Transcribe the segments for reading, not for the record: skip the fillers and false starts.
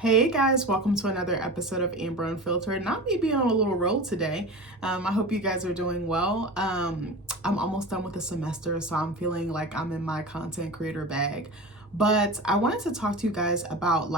Hey guys, welcome to another episode of Amber Unfiltered. Not me being on a little roll today. I hope you guys are doing well. I'm almost done with the semester, so I'm feeling like I'm in my content creator bag. But I wanted to talk to you guys about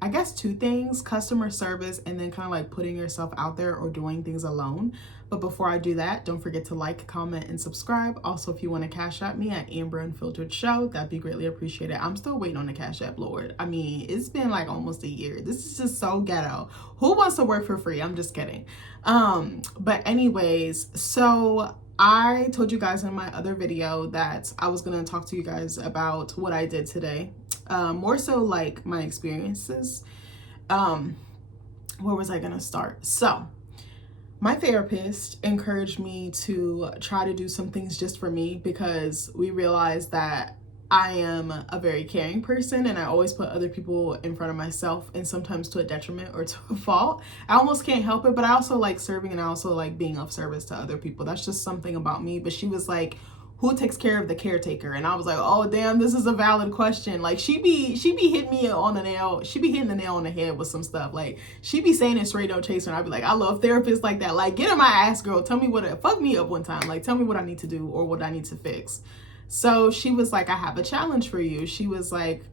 I guess two things: customer service and then kind of like putting yourself out there or doing things alone. But before I do that, don't forget to like, comment, and subscribe. Also, if you want to cash out me at Amber Unfiltered Show, that'd be greatly appreciated. I'm still waiting on the cash app, Lord. I mean, it's been like almost a year. This is just so ghetto. Who wants to work for free? I'm just kidding. But anyways, so I told you guys in my other video that I was going to talk to you guys about what I did today. More so like my experiences. Where was I going to start? So my therapist encouraged me to try to do some things just for me because we realized that I am a very caring person and I always put other people in front of myself, and sometimes to a detriment or to a fault. I almost can't help it, but I also like serving and I also like being of service to other people. That's just something about me. But she was like, who takes care of the caretaker? And I was like, oh damn, this is a valid question. Like she be hitting me on the nail. She be hitting the nail on the head with some stuff. Like she be saying it straight, no chaser. And I'd be like, I love therapists like that. Like, get in my ass, girl. Tell me fuck me up one time. Like, tell me what I need to do or what I need to fix. So she was like, I have a challenge for you. She was like,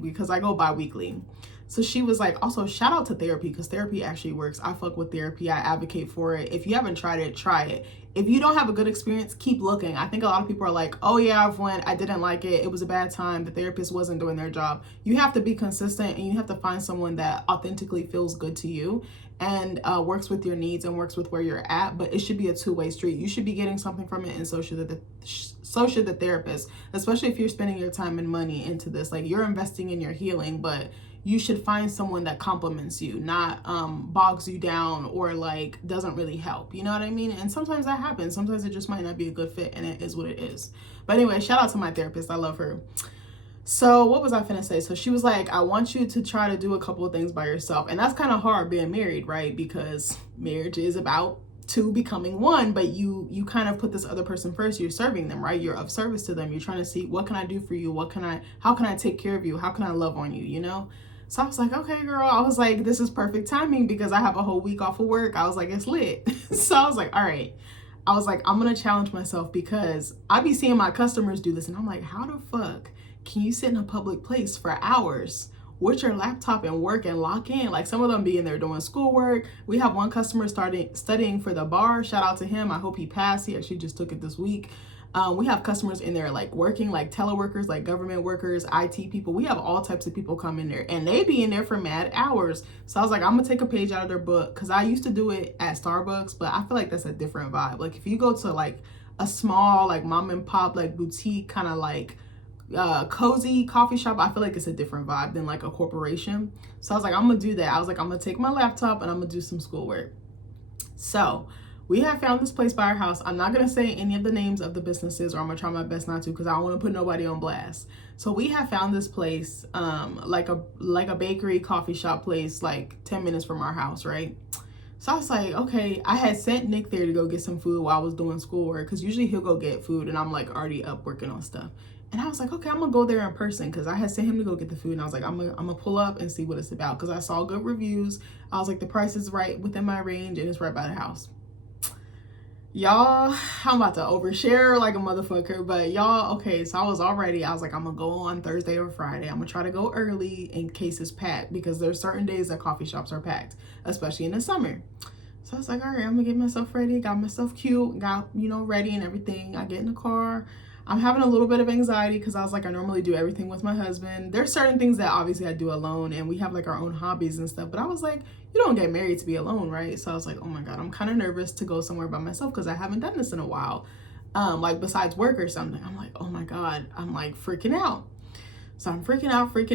because I go bi-weekly. So she was like, also shout out to therapy, because therapy actually works. I fuck with therapy. I advocate for it. If you haven't tried it, try it. If you don't have a good experience, keep looking. I think a lot of people are like, oh yeah, I've went, I didn't like it. It was a bad time. The therapist wasn't doing their job. You have to be consistent and you have to find someone that authentically feels good to you and works with your needs and works with where you're at. But it should be a two-way street. You should be getting something from it, and so should the therapist, especially if you're spending your time and money into this. Like, you're investing in your healing, but you should find someone that compliments you, not bogs you down or like doesn't really help. You know what I mean? And sometimes that happens. Sometimes it just might not be a good fit, and it is what it is. But anyway, shout out to my therapist. I love her. So what was I finna say? So she was like, I want you to try to do a couple of things by yourself. And that's kind of hard being married, right? Because marriage is about two becoming one, but you kind of put this other person first. You're serving them, right? You're of service to them. You're trying to see, what can I do for you? How can I take care of you? How can I love on you? You know? So I was like, okay, girl. I was like, this is perfect timing because I have a whole week off of work. I was like, it's lit. So I was like, all right. I was like, I'm going to challenge myself because I be seeing my customers do this. And I'm like, how the fuck can you sit in a public place for hours with your laptop and work and lock in? Like, some of them be in there doing schoolwork. We have one customer studying for the bar. Shout out to him. I hope he passed. He actually just took it this week. We have customers in there like working, like teleworkers, like government workers, IT people. We have all types of people come in there, and they be in there for mad hours. So I was like, I'm gonna take a page out of their book, because I used to do it at Starbucks, but I feel like that's a different vibe. Like, if you go to like a small like mom and pop like boutique kind of like cozy coffee shop, I feel like it's a different vibe than like a corporation. So I was like, I'm gonna do that. I was like, I'm gonna take my laptop and I'm gonna do some schoolwork. So we have found this place by our house. I'm not going to say any of the names of the businesses, or I'm going to try my best not to, because I don't want to put nobody on blast. So we have found this place, like a bakery, coffee shop place, like 10 minutes from our house, right? So I was like, okay, I had sent Nick there to go get some food while I was doing schoolwork, because usually he'll go get food and I'm like already up working on stuff. And I was like, okay, I'm going to go there in person, because I had sent him to go get the food. And I was like, I'm gonna pull up and see what it's about, because I saw good reviews. I was like, the price is right within my range and it's right by the house. Y'all, I'm about to overshare like a motherfucker, but y'all, okay, so I was like, I'm gonna go on Thursday or Friday. I'm gonna try to go early in case it's packed, because there's certain days that coffee shops are packed, especially in the summer. So I was like, all right, I'm gonna get myself ready, got myself cute, got, ready and everything. I get in the car. I'm having a little bit of anxiety because I was like, I normally do everything with my husband. There's certain things that obviously I do alone, and we have like our own hobbies and stuff, but I was like, you don't get married to be alone, right? So I was like, oh my God, I'm kind of nervous to go somewhere by myself because I haven't done this in a while. Like besides work or something. I'm like, oh my God, I'm like freaking out. So I'm freaking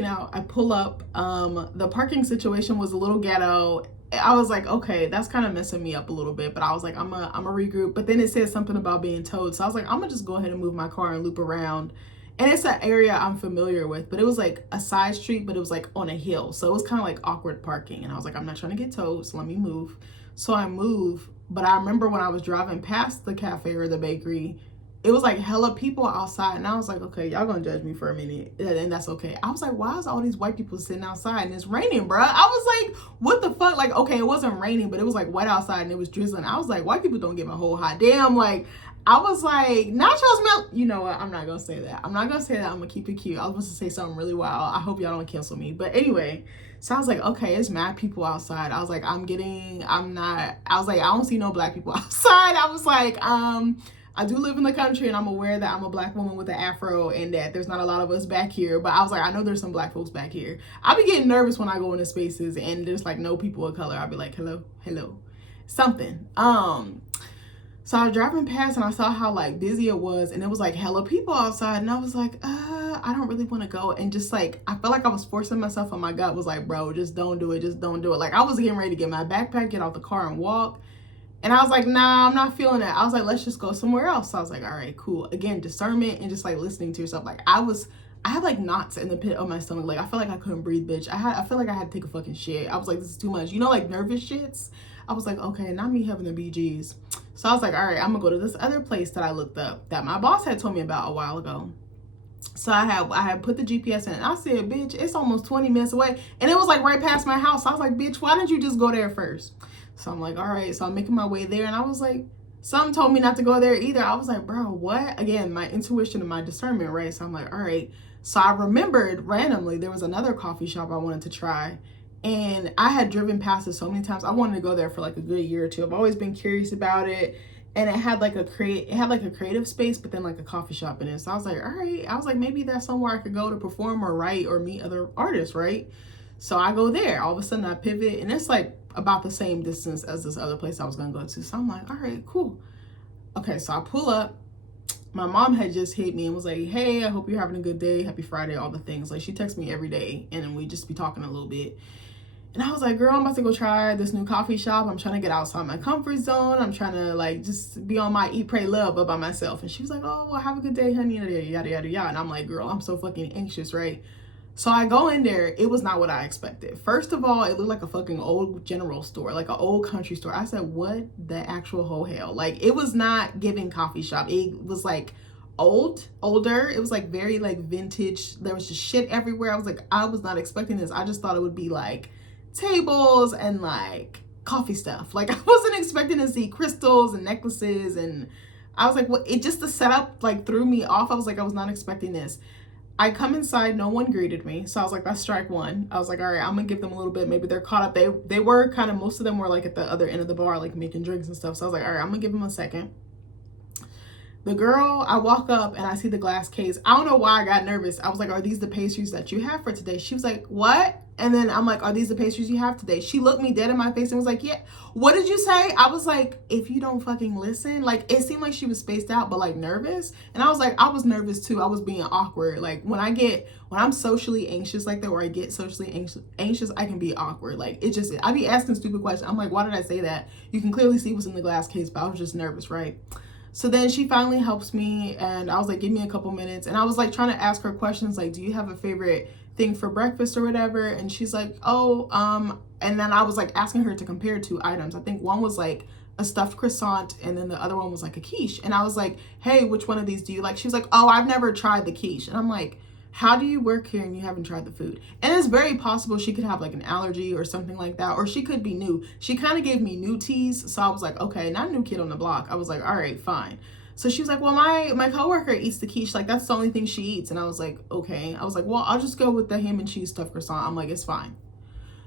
out. I pull up. The parking situation was a little ghetto. I was like, okay, that's kind of messing me up a little bit, but I was like, I'm a regroup. But then it said something about being towed. So I was like, I'm gonna just go ahead and move my car and loop around. And it's an area I'm familiar with, but it was like a side street, but it was like on a hill. So it was kind of like awkward parking. And I was like, I'm not trying to get towed, so let me move. So I move. But I remember when I was driving past the cafe or the bakery, it was like hella people outside, and I was like, okay, y'all gonna judge me for a minute, and that's okay. I was like, why is all these white people sitting outside and it's raining, bruh? I was like, what the fuck? Like, okay, it wasn't raining, but it was like wet outside and it was drizzling. I was like, white people don't give a whole hot damn. Like, I was like, nachos melt. You know what? I'm not gonna say that. I'm not gonna say that. I'm gonna keep it cute. I was supposed to say something really wild. I hope y'all don't cancel me. But anyway, so I was like, okay, it's mad people outside. I was like, I don't see no black people outside. I was like, I do live in the country, and I'm aware that I'm a black woman with an afro and that there's not a lot of us back here. But I was like, I know there's some black folks back here. I be getting nervous when I go into spaces and there's like no people of color. I'll be like, hello, something. So I was driving past and I saw how like busy it was, and it was like hella people outside, and I was like, I don't really want to go. And just like, I felt like I was forcing myself, and my gut was like, bro, just don't do it. Just don't do it. Like, I was getting ready to get my backpack, get out the car and walk. And I was like, nah, I'm not feeling it. I was like, let's just go somewhere else. So I was like, all right, cool. Again, discernment and just like listening to yourself. Like, I had like knots in the pit of my stomach. Like, I felt like I couldn't breathe, bitch. I felt like I had to take a fucking shit. I was like, this is too much. You know, like nervous shits. I was like, okay, not me having the BGs. So I was like, all right, I'm gonna go to this other place that I looked up that my boss had told me about a while ago. So I had put the GPS in, and I said, bitch, it's almost 20 minutes away. And it was like right past my house. So I was like, bitch, why didn't you just go there first? So I'm like, all right. So I'm making my way there, and I was like, some told me not to go there either. I was like, bro, what? Again, my intuition and my discernment, right? So I'm like, all right. So I remembered randomly there was another coffee shop I wanted to try, and I had driven past it so many times. I wanted to go there for like a good year or two. I've always been curious about it. And it had like a creative space, but then like a coffee shop in it. So I was like, all right. I was like, maybe that's somewhere I could go to perform or write or meet other artists, right? So I go there. All of a sudden I pivot, and it's like about the same distance as this other place I was gonna go to. So I'm like, all right, cool. Okay, so I pull up. My mom had just hit me and was like, hey, I hope you're having a good day. Happy Friday, all the things. Like, she texts me every day, and then we just be talking a little bit. And I was like, girl, I'm about to go try this new coffee shop. I'm trying to get outside my comfort zone. I'm trying to like just be on my eat, pray, love, but by myself. And she was like, oh, well, have a good day, honey, yada, yada, yada, yada. And I'm like, girl, I'm so fucking anxious, right? So I go in there. It was not what I expected. First of all, it looked like a fucking old general store, like an old country store. I said, what the actual whole hell? Like, it was not giving coffee shop. It was like older. It was like very like vintage. There was just shit everywhere. I was like, I was not expecting this. I just thought it would be like tables and like coffee stuff. Like, I wasn't expecting to see crystals and necklaces, and I was like, well, it just, the setup like threw me off. I was like, I was not expecting this. I come inside, no one greeted me. So I was like, that's strike one. I was like, all right, I'm gonna give them a little bit. Maybe they're caught up. They were kind of, most of them were like at the other end of the bar, like making drinks and stuff. So I was like, all right, I'm gonna give them a second. The girl, I walk up and I see the glass case. I don't know why I got nervous. I was like, are these the pastries that you have for today? She was like, what? And then I'm like, are these the pastries you have today? She looked me dead in my face and was like, yeah. What did you say? I was like, if you don't fucking listen. Like, it seemed like she was spaced out, but like nervous. And I was like, I was nervous too. I was being awkward. Like, when I'm socially anxious like that, or I get socially anxious, I can be awkward. Like, it just, I be asking stupid questions. I'm like, why did I say that? You can clearly see what's in the glass case, but I was just nervous, right? So then she finally helps me, and I was like, give me a couple minutes. And I was like trying to ask her questions like, do you have a favorite thing for breakfast or whatever? And she's like, oh, and then I was like asking her to compare two items. I think one was like a stuffed croissant, and then the other one was like a quiche. And I was like, hey, which one of these do you like? She was like, oh, I've never tried the quiche. And I'm like, how do you work here and you haven't tried the food? And it's very possible she could have like an allergy or something like that, or she could be new. She kind of gave me new teas. So I was like, okay, not a new kid on the block. I was like, all right, fine. So she was like, well, my coworker eats the quiche. Like, that's the only thing she eats. And I was like, okay. I was like, well, I'll just go with the ham and cheese stuffed croissant. I'm like, it's fine.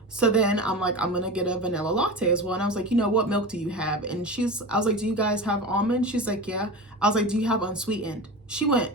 So then I'm like, I'm going to get a vanilla latte as well. And I was like, you know, what milk do you have? And I was like, do you guys have almond? She's like, yeah. I was like, do you have unsweetened? She went,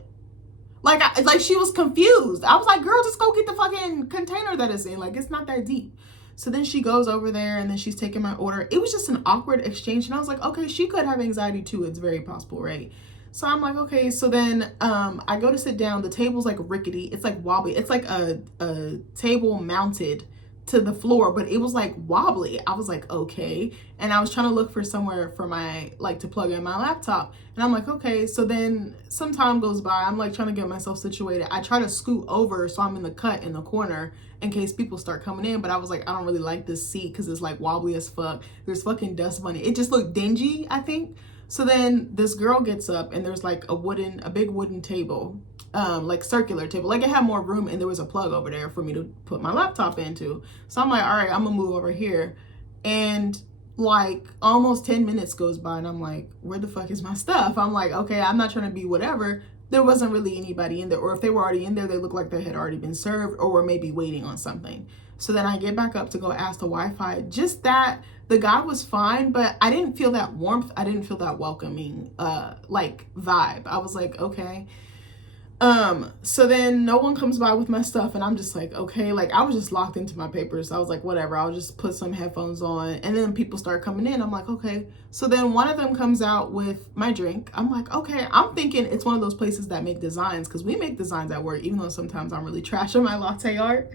like she was confused. I was like, girl, just go get the fucking container that it's in. Like, it's not that deep. So then she goes over there, and then she's taking my order. It was just an awkward exchange. And I was like, okay, she could have anxiety too. It's very possible, right? So I'm like, okay. So then I go to sit down. The table's like rickety. It's like wobbly. It's like a table mounted to the floor, but it was like wobbly. I was like, okay. And I was trying to look for somewhere for my, like, to plug in my laptop. And I'm like, okay. So then some time goes by. I'm like trying to get myself situated. I try to scoot over so I'm in the cut in the corner in case people start coming in. But I was like, I don't really like this seat because it's like wobbly as fuck. There's fucking dust bunny. It just looked dingy, I think. So then this girl gets up and there's like a big wooden table, like circular table. Like it had more room and there was a plug over there for me to put my laptop into. So I'm like, all right, I'm gonna move over here. And like almost 10 minutes goes by and I'm like, where the fuck is my stuff? I'm like, okay, I'm not trying to be whatever. There wasn't really anybody in there, or if they were already in there, they looked like they had already been served or were maybe waiting on something. So then I get back up to go ask the Wi-Fi. Just that the guy was fine, but I didn't feel that warmth. I didn't feel that welcoming like vibe. I was like, okay. So then no one comes by with my stuff and I'm just like, okay, like I was just locked into my papers. I was like, whatever, I'll just put some headphones on. And then people start coming in. I'm like, okay. So then one of them comes out with my drink. I'm like, okay, I'm thinking it's one of those places that make designs, because we make designs at work, even though sometimes I'm really trash on my latte art.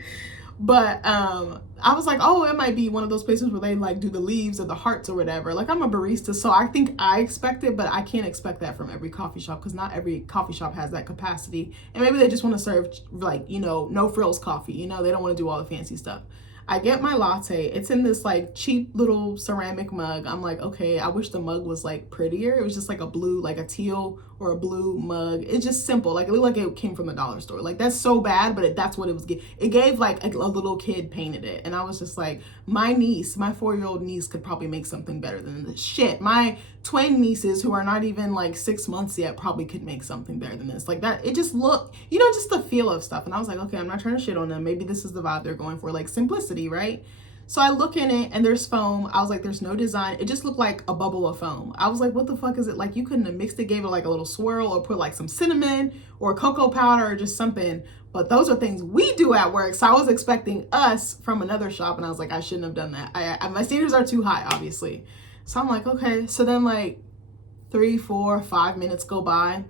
But I was like, oh, it might be one of those places where they like do the leaves or the hearts or whatever. Like I'm a barista, so I think I expect it, but I can't expect that from every coffee shop, because not every coffee shop has that capacity. And maybe they just want to serve like, you know, no frills coffee. You know, they don't want to do all the fancy stuff. I get my latte. It's in this like cheap little ceramic mug. I'm like, okay, I wish the mug was like prettier. It was just like a blue, like a teal or a blue mug. It's just simple. Like it looked like it came from the dollar store. Like that's so bad, but that's what it was. It gave like a little kid painted it. And I was just like, my niece, my 4-year-old niece could probably make something better than this shit. My twin nieces who are not even like 6 months yet probably could make something better than this. Like that, it just looked, you know, just the feel of stuff. And I was like, okay, I'm not trying to shit on them. Maybe this is the vibe they're going for, like simplicity, right? So I look in it and there's foam. I was like, there's no design. It just looked like a bubble of foam. I was like, what the fuck is it? Like you couldn't have mixed it, gave it like a little swirl or put like some cinnamon or cocoa powder or just something. But those are things we do at work. So I was expecting us from another shop and I was like, I shouldn't have done that. My standards are too high, obviously. So I'm like, okay. So then like 3, 4, 5 minutes go by.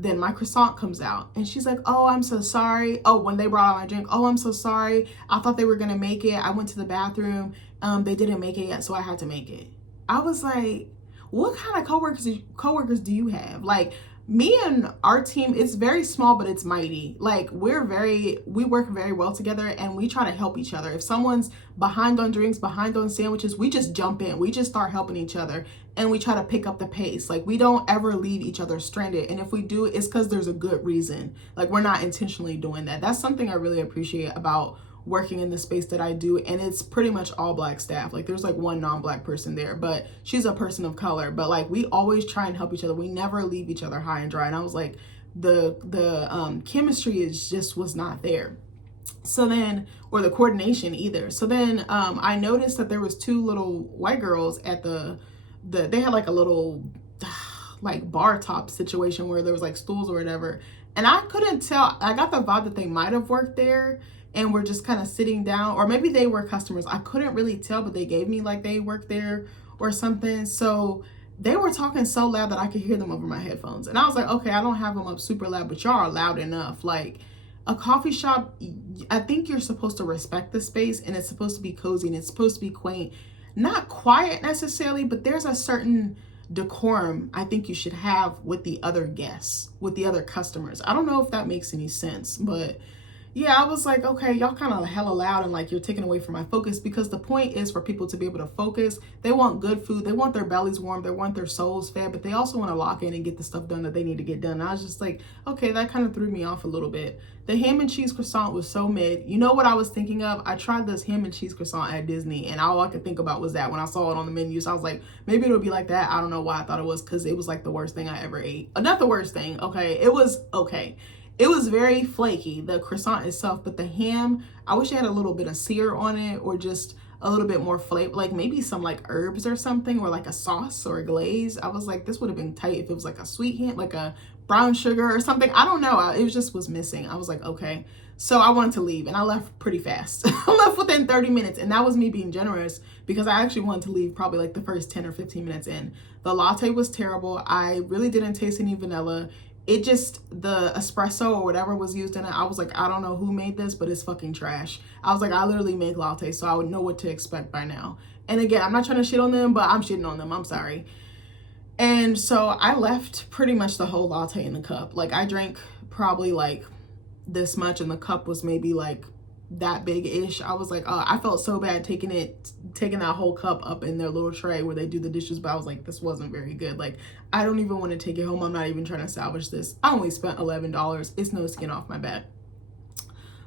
Then my croissant comes out and she's like, oh, I'm so sorry. Oh, when they brought out my drink, oh, I'm so sorry. I thought they were going to make it. I went to the bathroom. They didn't make it yet, so I had to make it. I was like, what kind of coworkers do you have? Like me and our team, it's very small, but it's mighty. Like we work very well together and we try to help each other. If someone's behind on drinks, behind on sandwiches, we just jump in. We just start helping each other and we try to pick up the pace. Like we don't ever leave each other stranded. And if we do, it's because there's a good reason. Like we're not intentionally doing that. That's something I really appreciate about working in the space that I do, and it's pretty much all Black staff. Like there's like one non-Black person there, but she's a person of color. But like we always try and help each other. We never leave each other high and dry. And I was like, the chemistry was not there. So then, or the coordination either. So then I noticed that there was 2 little white girls at they had like a little like bar top situation where there was like stools or whatever. And I couldn't tell. I got the vibe that they might have worked there and were just kind of sitting down, or maybe they were customers. I couldn't really tell, but they gave me like they worked there or something. So they were talking so loud that I could hear them over my headphones. And I was like, okay, I don't have them up super loud, but y'all are loud enough. Like a coffee shop, I think you're supposed to respect the space and it's supposed to be cozy and it's supposed to be quaint. Not quiet necessarily, but there's a certain decorum I think you should have with the other guests, with the other customers. I don't know if that makes any sense, but yeah, I was like, okay, y'all kind of hella loud and like you're taking away from my focus, because the point is for people to be able to focus. They want good food. They want their bellies warm. They want their souls fed, but they also want to lock in and get the stuff done that they need to get done. And I was just like, okay, that kind of threw me off a little bit. The ham and cheese croissant was so mid. You know what I was thinking of? I tried this ham and cheese croissant at Disney and all I could think about was that when I saw it on the menu. So I was like, maybe it'll be like that. I don't know why I thought it was, because it was like the worst thing I ever ate. Not the worst thing, okay? It was okay. It was very flaky, the croissant itself, but the ham, I wish it had a little bit of sear on it or just a little bit more flavor, like maybe some like herbs or something, or like a sauce or a glaze. I was like, this would have been tight if it was like a sweet ham, like a brown sugar or something. I don't know. It just was missing. I was like, okay. So I wanted to leave and I left pretty fast. I left within 30 minutes and that was me being generous, because I actually wanted to leave probably like the first 10 or 15 minutes in. The latte was terrible. I really didn't taste any vanilla. It just, the espresso or whatever was used in it, I was like, I don't know who made this, but it's fucking trash. I was like, I literally make lattes, so I would know what to expect by now. And again, I'm not trying to shit on them, but I'm shitting on them. I'm sorry. And so I left pretty much the whole latte in the cup. Like I drank probably like this much and the cup was maybe like that big-ish. I was like, oh, I felt so bad taking that whole cup up in their little tray where they do the dishes, but I was like, this wasn't very good. Like, I don't even want to take it home. I'm not even trying to salvage this. I only spent $11. It's no skin off my back.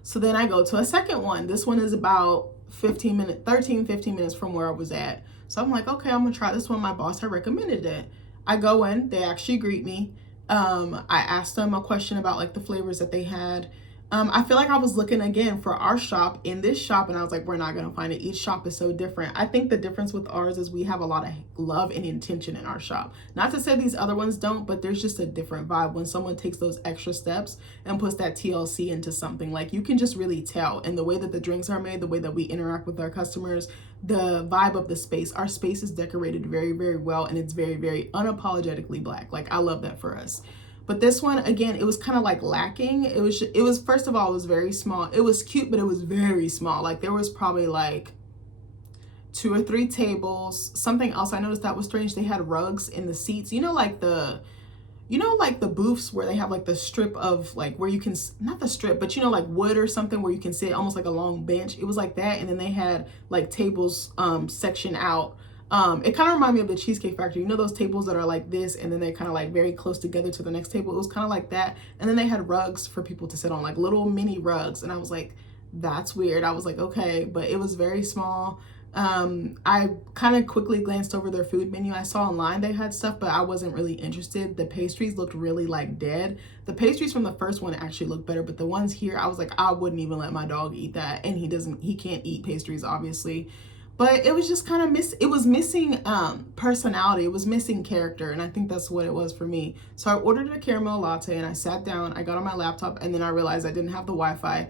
So then I go to a second one. This one is about 15 minutes from where I was at. So I'm like, okay, I'm gonna try this one. My boss had recommended it. I go in, they actually greet me. I asked them a question about like the flavors that they had. I feel like I was looking again for our shop in this shop, and I was like, we're not gonna find it. Each shop is so different. I think the difference with ours is we have a lot of love and intention in our shop. Not to say these other ones don't, but there's just a different vibe when someone takes those extra steps and puts that TLC into something. Like, you can just really tell in the way that the drinks are made, the way that we interact with our customers, the vibe of the space. Our space is decorated very, very well, and it's very, very unapologetically Black. Like, I love that for us. But this one, again, it was kind of like lacking. It was first of all, it was very small. It was cute, but it was very small. Like, there was probably like 2 or 3 tables. Something else I noticed that was strange, they had rugs in the seats. Like the booths where they have like the strip of like where you can, not the strip, but like wood or something where you can sit, almost like a long bench. It was like that. And then they had like tables sectioned out. It kind of reminded me of the Cheesecake Factory. Those tables that are like this, and then they're kind of like very close together to the next table. It was kind of like that. And then they had rugs for people to sit on, like little mini rugs. And I was like, that's weird. I was like, okay, but it was very small. I kind of quickly glanced over their food menu. I saw online they had stuff, but I wasn't really interested. The pastries looked really like dead. The pastries from the first one actually looked better, but the ones here, I was like, I wouldn't even let my dog eat that. And he can't eat pastries, obviously. But it was just kind of it was missing personality. It was missing character. And I think that's what it was for me. So I ordered a caramel latte, and I sat down, I got on my laptop, and then I realized I didn't have the Wi-Fi.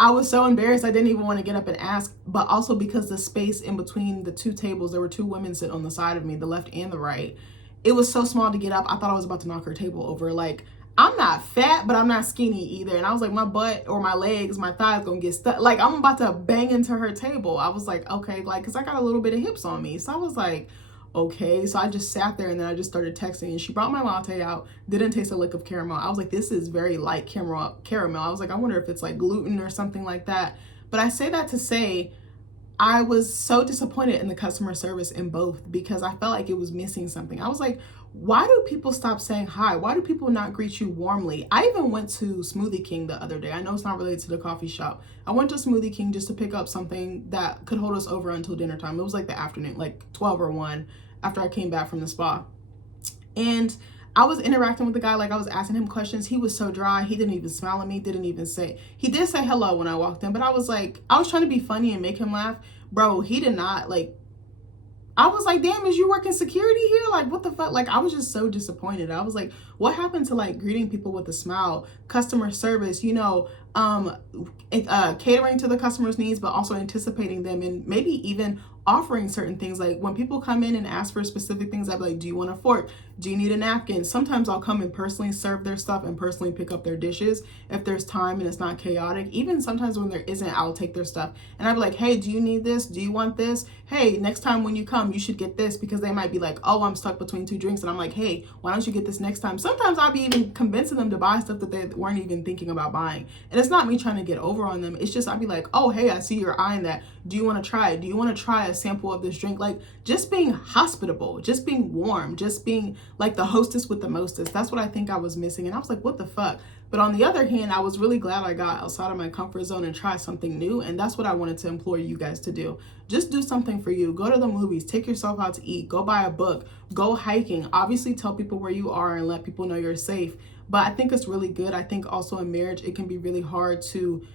I was so embarrassed. I didn't even want to get up and ask, but also because the space in between the 2 tables, there were 2 women sitting on the side of me, the left and the right. It was so small to get up. I thought I was about to knock her table over. Like, I'm not fat, but I'm not skinny either. And I was like, my butt or my legs, my thighs gonna get stuck. Like, I'm about to bang into her table. I was like, okay, like, cause I got a little bit of hips on me. So I was like, okay. So I just sat there, and then I just started texting, and she brought my latte out. Didn't taste a lick of caramel. I was like, this is very light caramel. I was like, I wonder if it's like gluten or something like that. But I say that to say, I was so disappointed in the customer service in both, because I felt like it was missing something. I was like, why do people stop saying hi? Why do people not greet you warmly? I even went to Smoothie King the other day. I know it's not related to the coffee shop. I went to Smoothie King just to pick up something that could hold us over until dinner time. It was like the afternoon, like 12 or 1 after I came back from the spa. And I was interacting with the guy, like I was asking him questions. He was so dry. He didn't even smile at me, he did say hello when I walked in, but I was trying to be funny and make him laugh. Bro, he did not. Like, I was like, damn, is you working security here? Like, what the fuck? Like, I was just so disappointed. I was like, what happened to like greeting people with a smile, customer service, catering to the customer's needs, but also anticipating them, and maybe even offering certain things. Like, when people come in and ask for specific things, I'd be like, do you want a fork? Do you need a napkin? Sometimes I'll come and personally serve their stuff and personally pick up their dishes if there's time and it's not chaotic. Even sometimes when there isn't, I'll take their stuff and I'd be like, hey, do you need this? Do you want this? Hey, next time when you come, you should get this, because they might be like, oh, I'm stuck between 2 drinks. And I'm like, hey, why don't you get this next time? Sometimes I'll be even convincing them to buy stuff that they weren't even thinking about buying. And it's not me trying to get over on them. It's just, I'd be like, oh, hey, I see you're eyeing that. Do you want to try it? Do you want to try a sample of this drink? Like, just being hospitable, just being warm, just being like the hostess with the mostest. That's what I think I was missing. And I was like, what the fuck? But on the other hand, I was really glad I got outside of my comfort zone and tried something new. And that's what I wanted to implore you guys to do. Just do something for you. Go to the movies, take yourself out to eat, go buy a book, go hiking. Obviously, tell people where you are and let people know you're safe. But I think it's really good. I think also in marriage, it can be really hard to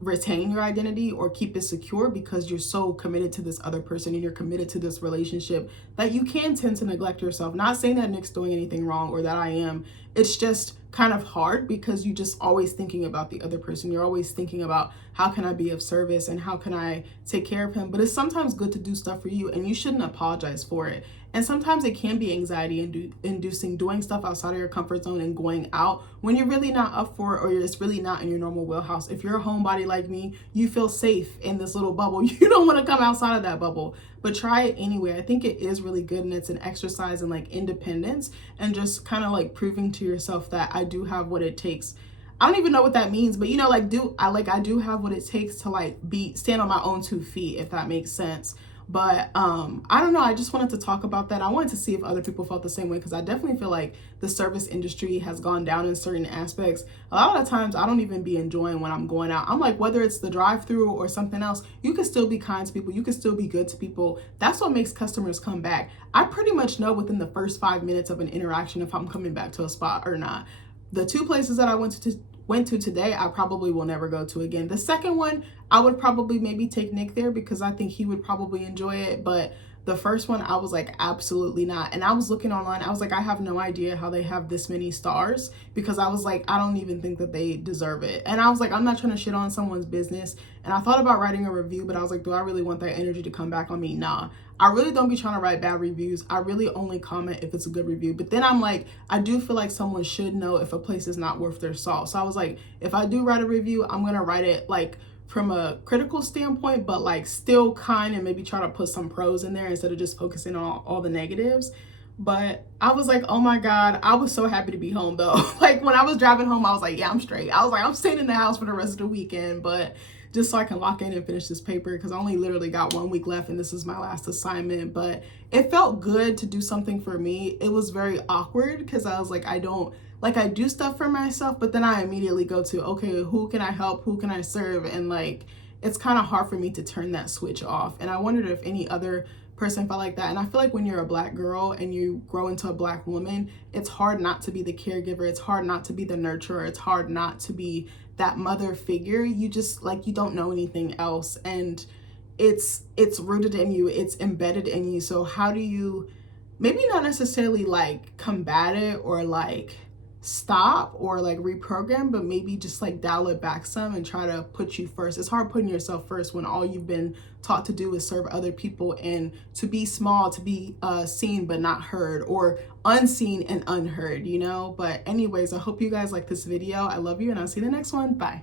retain your identity or keep it secure, because you're so committed to this other person and you're committed to this relationship that you can tend to neglect yourself. Not saying that Nick's doing anything wrong or that I am. It's just kind of hard because you're just always thinking about the other person. You're always thinking about, how can I be of service and how can I take care of him? But it's sometimes good to do stuff for you, and you shouldn't apologize for it. And sometimes it can be anxiety inducing, doing stuff outside of your comfort zone and going out when you're really not up for it, or it's really not in your normal wheelhouse. If you're a homebody like me, you feel safe in this little bubble. You don't want to come outside of that bubble, but try it anyway. I think it is really good, and it's an exercise in like independence and just kind of like proving to yourself that I do have what it takes. I don't even know what that means, but you know, like I do have what it takes to like stand on my own 2 feet, if that makes sense. But I don't know, I just wanted to talk about that. I wanted to see if other people felt the same way, because I definitely feel like the service industry has gone down in certain aspects. A lot of the times I don't even be enjoying when I'm going out. I'm like, whether it's the drive-through or something else, you can still be kind to people, you can still be good to people. That's what makes customers come back. I pretty much know within the first 5 minutes of an interaction if I'm coming back to a spot or not. The 2 places that I went to today, I probably will never go to again. The second one, I would probably maybe take Nick there because I think he would probably enjoy it. But the first one, I was like, absolutely not. And I was looking online, I was like, I have no idea how they have this many stars, because I was like, I don't even think that they deserve it. And I was like, I'm not trying to shit on someone's business. And I thought about writing a review, but I was like, do I really want that energy to come back on me? Nah. I really don't be trying to write bad reviews. I really only comment if it's a good review. But then I'm like, I do feel like someone should know if a place is not worth their salt. So I was like, if I do write a review, I'm gonna write it like from a critical standpoint, but like still kind, and maybe try to put some pros in there instead of just focusing on all the negatives. But I was like, oh my God, I was so happy to be home though. Like when I was driving home, I was like, yeah, I'm straight. I was like, I'm staying in the house for the rest of the weekend, but just so I can lock in and finish this paper, because I only literally got 1 week left and this is my last assignment. But it felt good to do something for me. It was very awkward because I was like, I do stuff for myself, but then I immediately go to, okay, who can I help? Who can I serve? And like, it's kind of hard for me to turn that switch off. And I wondered if any other person felt like that. And I feel like when you're a Black girl and you grow into a Black woman, it's hard not to be the caregiver. It's hard not to be the nurturer. It's hard not to be that mother figure. You just like, you don't know anything else. And it's rooted in you. It's embedded in you. So how do you maybe not necessarily like combat it or like stop or like reprogram, but maybe just like dial it back some and try to put you first. It's hard putting yourself first when all you've been taught to do is serve other people, and to be small, to be seen but not heard, or unseen and unheard, you know? But anyways, I hope you guys like this video. I love you, and I'll see you in the next one. Bye.